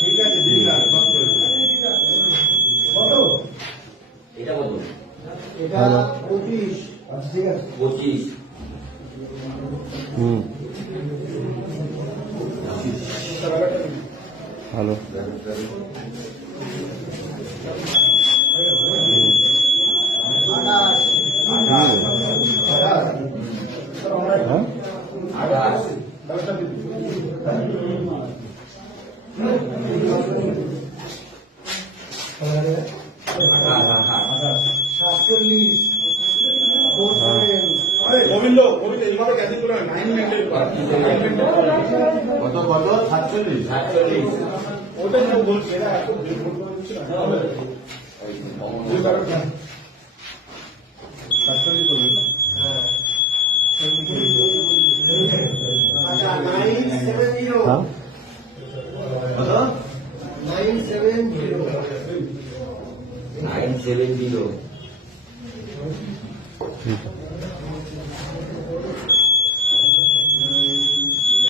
ঠিক আছে দিলাম কত এটা কত এটা 25 আচ্ছা ঠিক আছে 25 ভালো গোবিন্দ গোবিন্দ এইভাবে ক্যান্সেল করে 9 মেন্টেল কত কত 47 ওটা যেন বলছে না এত ভুল করছে না 47 বলুন হ্যাঁ আচ্ছা 970 হ্যাঁ কত 970 ঠিক আছে